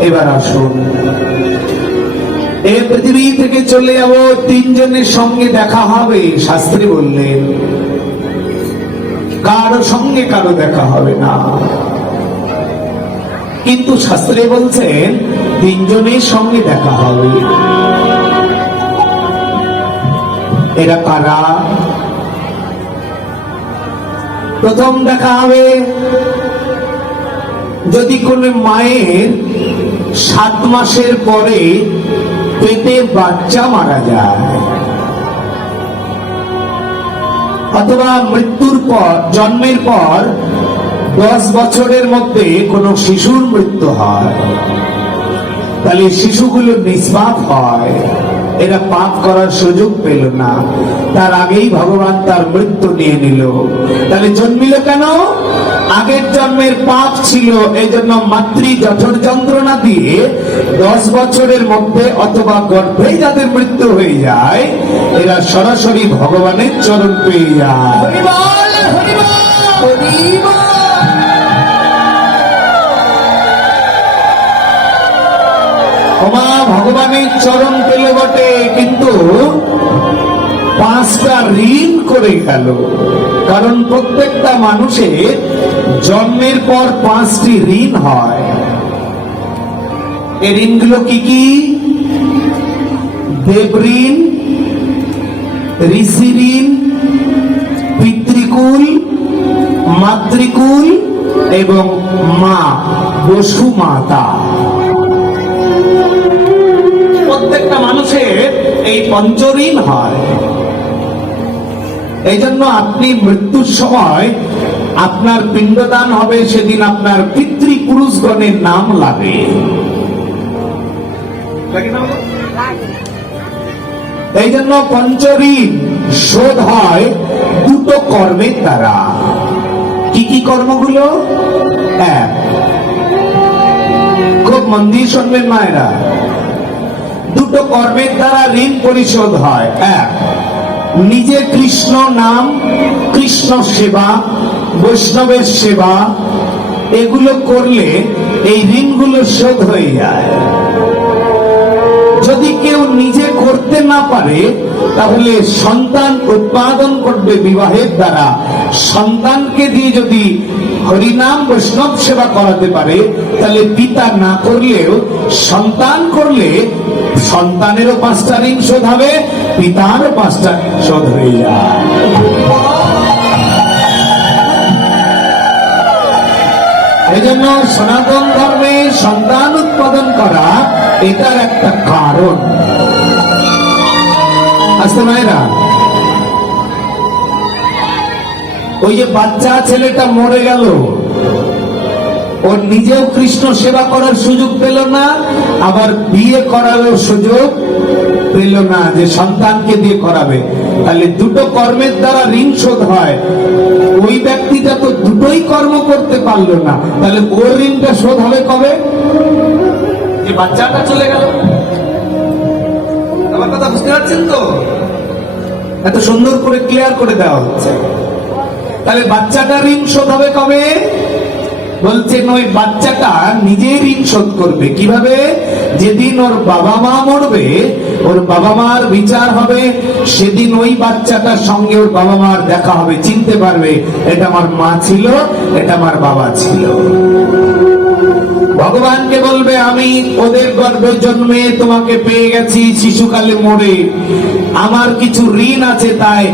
এবার আসুন এই পৃথিবী থেকে চলে যাব, তিনজনের সঙ্গে দেখা হবে, শাস্ত্রী বললেন। কারও সঙ্গে কারও দেখা হবে না। কিন্তু শাস্ত্রে বলছেন, তিনজনের সঙ্গে দেখা হবে। এরা কারা? প্রথম দেখা হবে, যদি কোন মায়ের সাত মাসের পরে পেটে বাচ্চা মারা যায়। অথবা মৃত্যুর পর, জন্মের পর দশ বছরের মধ্যে কোনো শিশুর মৃত্যু হয়। তাহলে শিশুগুলো নিষ্পাপ হয়। এরা পাপ করার সুযোগ পেল না। তার আগেই ভগবান তার মৃত্যু নিয়ে নিল। তাহলে জন্মিল কেন? আগের জন্মের পাপ ছিল এই জন্য মাতৃ জঠর যন্ত্রণা দিয়ে দশ বছরের মধ্যে অথবা গর্ভে যাদের মৃত্যু হয়ে যায় এরা সরাসরি ভগবানের চরণ পেয়ে যায়। ভগবানের চরণ পেল বটে কিন্তু পাঁচটা ঋণ করে গেল। কারণ প্রত্যেকটা মানুষের জন্মের পর পাঁচটি ঋণ হয়। এই ঋণগুলো কি কি? দেব ঋণ, ঋষি ঋণ, পিতৃকুল, মাতৃকুল এবং মা, বসু মাতা। প্রত্যেকটা মানুষের এই পঞ্চঋণ হয়। এই জন্য আপনি মৃত্যুর সময় আপনার পিণ্ডদান হবে সেদিন আপনার পিতৃপুরুষগণের নাম লাগে? এই জন্য পঞ্চঋণ শোধ হয় দুটো কর্মের দ্বারা। কি কি কর্মগুলো? এক খুব মন্দির শুনবেন মায়েরা। দুটো কর্মের দ্বারা ঋণ পরিশোধ হয়। এক নিজে কৃষ্ণ নাম কৃষ্ণ সেবা বৈষ্ণবের সেবা, এগুলো করলে এই ঋণগুলো শোধ হয়ে যায়। যদি কেউ নিজে করতে না পারে, তাহলে সন্তান উৎপাদন করবে বিবাহের দ্বারা। সন্তানকে দিয়ে যদি হরিনাম বৈষ্ণব সেবা করাতে পারে, তাহলে পিতা না করলেও সন্তান করলে সন্তানেরও পাঁচটা ঋণ শোধ হবে, পিতারও পাঁচটা ঋণ শোধ হয়ে যায়। এই জন্য সনাতন ধর্মে সন্তান উৎপাদন করা এটার একটা কারণ। আসতে মায়েরা, ওই যে বাচ্চা ছেলেটা মরে গেল ওর নিজেও কৃষ্ণ সেবা করার সুযোগ পেল না, আবার বিয়ে করারও সুযোগ পেল না, যে সন্তানকে দিয়ে করাবে, তাহলে দুটো কর্মের দ্বারা ঋণ শোধ হয়। ওই ব্যক্তিটা তো দুটোই কর্ম করতে পারল না। তাহলে ওর ঋণটা শোধ হবে কবে? যে বাচ্চাটা চলে গেল। আমার কথা বুঝতে পারছেন তো? এত সুন্দর করে ক্লিয়ার করে দেওয়া হচ্ছে। তাহলে বাচ্চাটা ঋণ শোধ হবে কবে? বলছেন, ওই বাচ্চাটা নিজেই ঋণ শোধ করবে। কীভাবে? যেদিন ওর বাবা মা মরবে, ওর বাবা মার বিচার হবে, সেদিন ওই বাচ্চাটার সঙ্গে ওর বাবা মার দেখা হবে, চিনতে পারবে, এটা আমার মা ছিল, এটা আমার বাবা ছিল। ভগবানকে বলবে, আমি ওদের গর্ভে জন্মে তোমাকে পেয়ে গেছি, শিশুকালে মরে। আমার কিছু ঋণ আছে, তাই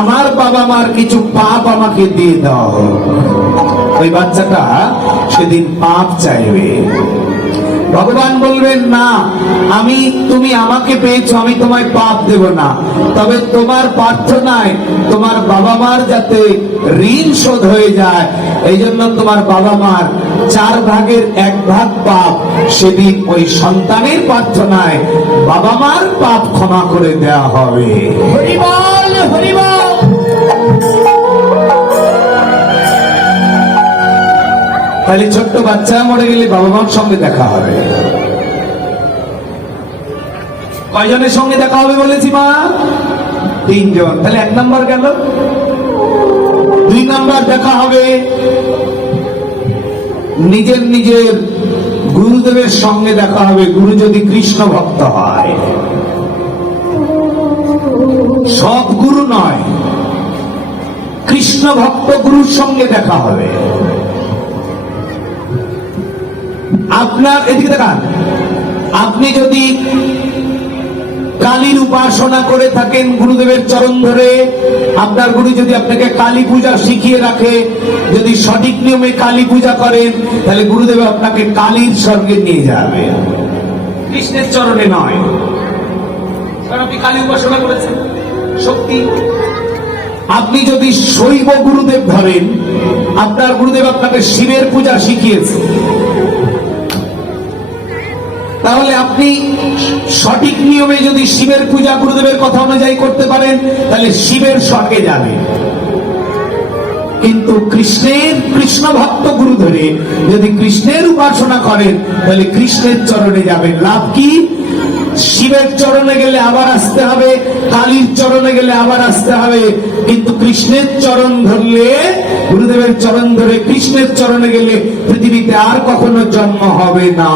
আমার বাবা মার কিছু পাপ আমাকে দিয়ে দাও। ওই বাচ্চাটা সেদিন পাপ চাইবে। ভগবান বলবেন, না, আমি, তুমি আমাকে পেয়েছ, আমি তোমায় পাপ দেব না। তবে তোমার প্রার্থনায় তোমার বাবা মার যাতে ঋণ শোধ হয়ে যায় এই জন্য তোমার বাবা মার চার ভাগের এক ভাগ পাপ সেদিন ওই সন্তানের প্রার্থনায় বাবা মার পাপ ক্ষমা করে দেওয়া হবে। হরিবল হরিবল তাহলে ছোট্ট বাচ্চা মরে গেলে বাবা মার সঙ্গে দেখা হবে। কয়জনের সঙ্গে দেখা হবে বলেছি মা? তিনজন। তাহলে এক নাম্বার গেল। দুই নাম্বার দেখা হবে নিজের নিজের গুরুদেবের সঙ্গে দেখা হবে, গুরু যদি কৃষ্ণ ভক্ত হয়। সব গুরু নয়, কৃষ্ণ ভক্ত গুরুর সঙ্গে দেখা হবে। আপনার, এদিকে দেখান আপনি যদি কালীর উপাসনা করে থাকেন গুরুদেবের চরণ ধরে, আপনার গুরু যদি আপনাকে কালী পূজা শিখিয়ে রাখে, যদি সঠিক নিয়মে কালী পূজা করেন, তাহলে গুরুদেব আপনাকে কালীর স্বর্গে নিয়ে যাবে। কৃষ্ণের চরণে নয়। কারণ আপনি কালী উপাসনা করেছেন। শক্তি আপনি যদি শৈব গুরুদেব ধরেন, আপনার গুরুদেব আপনাকে শিবের পূজা শিখিয়েছে। তাহলে আপনি সঠিক নিয়মে যদি শিবের পূজা গুরুদেবের কথা অনুযায়ী করতে পারেন, তাহলে শিবের স্বর্গে যাবে। কিন্তু কৃষ্ণের কৃষ্ণ ভক্ত গুরু ধরে যদি কৃষ্ণের উপাসনা করেন, তাহলে কৃষ্ণের চরণে যাবেন। লাভ কি? শিবের চরণে গেলে আবার আসতে হবে, কালীর চরণে গেলে আবার আসতে হবে। কিন্তু কৃষ্ণের চরণ ধরলে, গুরুদেবের চরণ ধরে কৃষ্ণের চরণে গেলে পৃথিবীতে আর কখনো জন্ম হবে না।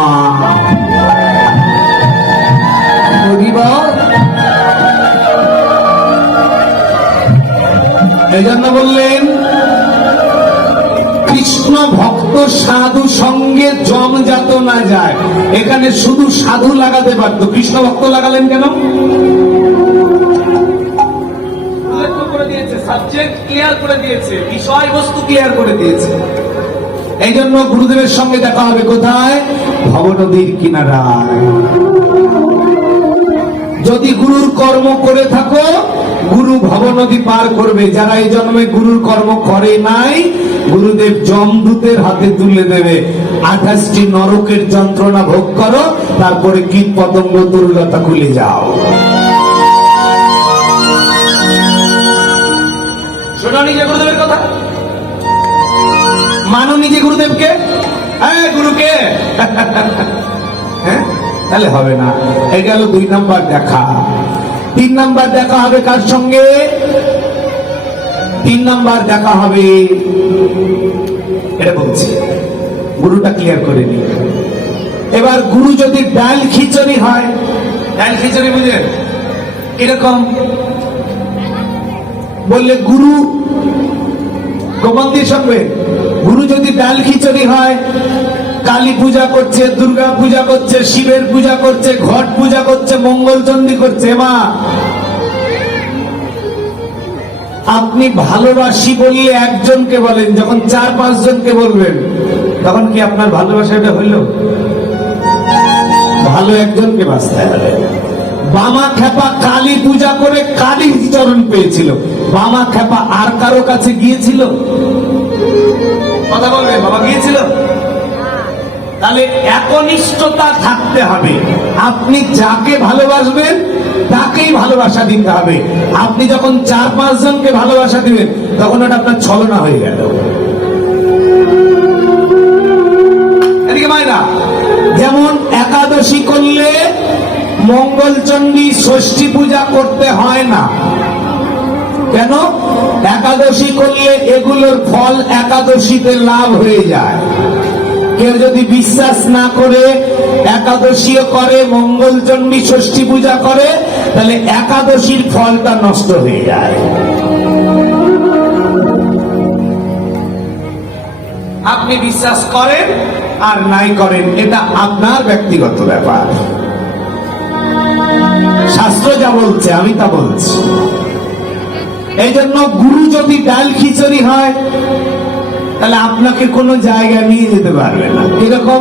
এই জন্য বললেন কৃষ্ণ ভক্ত সাধু সঙ্গে জম যাত না যায়। এখানে শুধু সাধু লাগাতে পারতো। কৃষ্ণ ভক্ত লাগালেন কেন? উল্লেখ করে দিয়েছে সাবজেক্ট ক্লিয়ার করে দিয়েছে বিষয়বস্তু ক্লিয়ার করে দিয়েছে। এই জন্য গুরুদেবের সঙ্গে দেখা হবে কোথায়? ভবনদীর কিনারায়। যদি গুরুর কর্ম করে থাকো গুরু ভবনদী পার করবে। যারা এই জন্মে গুরুর কর্ম করে নাই, গুরুদেব জমদূতের হাতে তুলে দেবে। আঠাশটি নরকের যন্ত্রণা ভোগ করো, তারপরে কীট পতঙ্গ দুর্লতা খুলে যাও। গুরুদেবের কথা। মানো নিজে গুরুদেবকে। হ্যাঁ গুরুকে। হ্যাঁ? তাহলে হবে না। এই গেল দুই নাম্বার দেখা। তিন নাম্বার দেখা হবে কার সঙ্গে? তিন নাম্বার দেখা হবে। এটা বলছি। গুরুটা ক্লিয়ার করে নি এবার গুরু যদি ডাল খিচুড়ি হয়, ডাল খিচুড়ি বুঝলেন? এরকম বললে, গুরু গোমন্দির সঙ্গে গুরু যদি ডাল খিচুড়ি হয় কালী পূজা করছে, দুর্গা পূজা করছে, শিবের পূজা করছে, ঘট পূজা করছে, মঙ্গল চণ্ডী করছে, মা। আপনি ভালোবাসি বললে একজনকে বলেন, যখন চার পাঁচ জনকে বলবেন, তখন কি আপনার ভালোবাসাটা হইল? ভালো একজনকে বাঁচতে হবে। বামা খেপা কালী পূজা করে কালী চরণ পেয়েছিল। বামা খেপা আর কারও কাছে গিয়েছিল? কথা বলবে বাবা গিয়েছিল? তাহলে একনিষ্ঠতা থাকতে হবে। আপনি যাকে ভালোবাসবেন, তাকেই ভালোবাসা দিতে হবে। আপনি যখন চার পাঁচ জনকে ভালোবাসা দিবেন, তখন ওটা আপনার ছলনা হয়ে গেল। যেমন একাদশী করলে মঙ্গলচণ্ডী ষষ্ঠী পূজা করতে হয় না। কেন? একাদশী করলে এগুলোর ফল একাদশীতে লাভ হয়ে যায়। কেউ যদি বিশ্বাস না করে, একাদশীও করে, মঙ্গলচণ্ডী ষষ্ঠী পূজা করে, তাহলে একাদশীর ফলটা নষ্ট হয়ে যায়। আপনি বিশ্বাস করেন আর নাই করেন, এটা আপনার ব্যক্তিগত ব্যাপার। শাস্ত্র যা বলছে, আমি তা বলছি। এই জন্য গুরু যদি ডাল খিচুড়ি হয় তাহলে আপনাকে কোনো জায়গায় নিয়ে যেতে পারবে না। এরকম